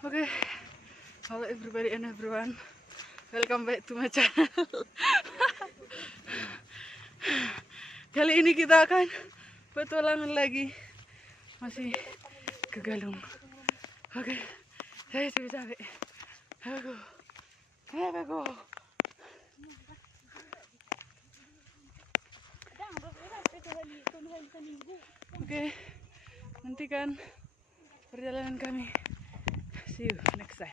Okay, hello everybody and everyone, welcome back to my channel. Kali ini kita akan petualangan lagi, masih ke Galung. Oke, saya sudah sampai. Go. Oke, nantikan perjalanan kami. See you next time.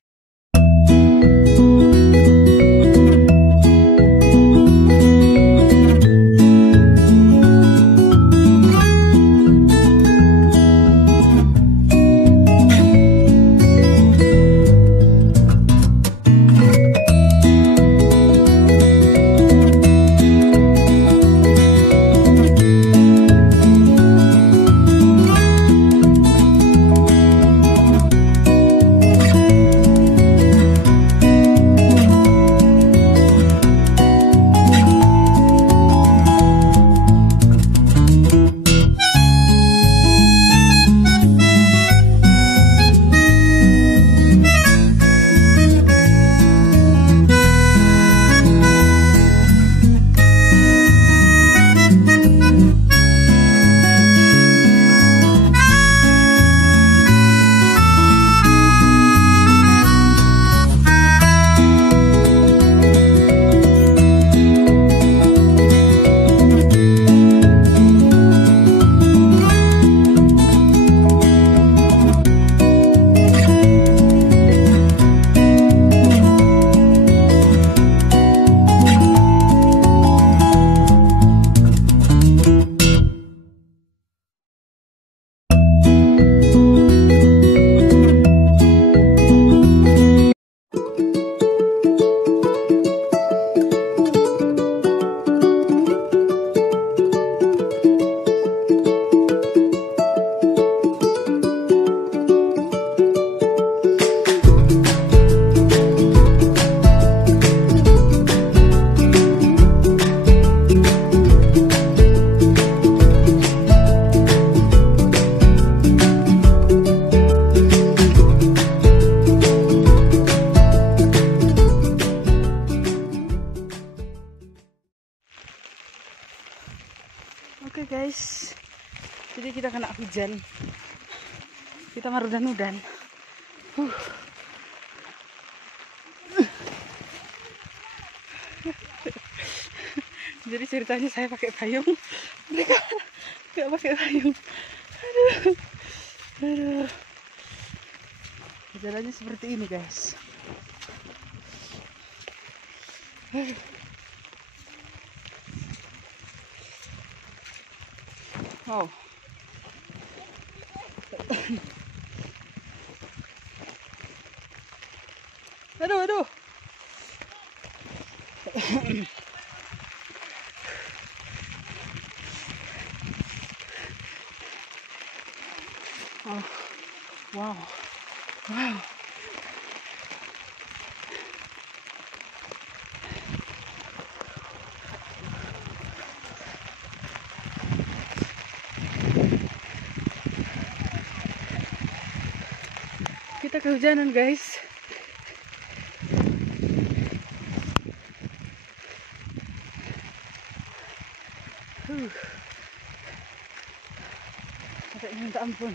Oke guys, jadi kita kena hujan, kita marudan-udan. Jadi ceritanya saya pakai payung, mereka nggak pakai payung. Aduh. Jalannya seperti ini guys. Wow. Aduh. Oh, wow. Kita kehujanan guys. Sampai minta ampun.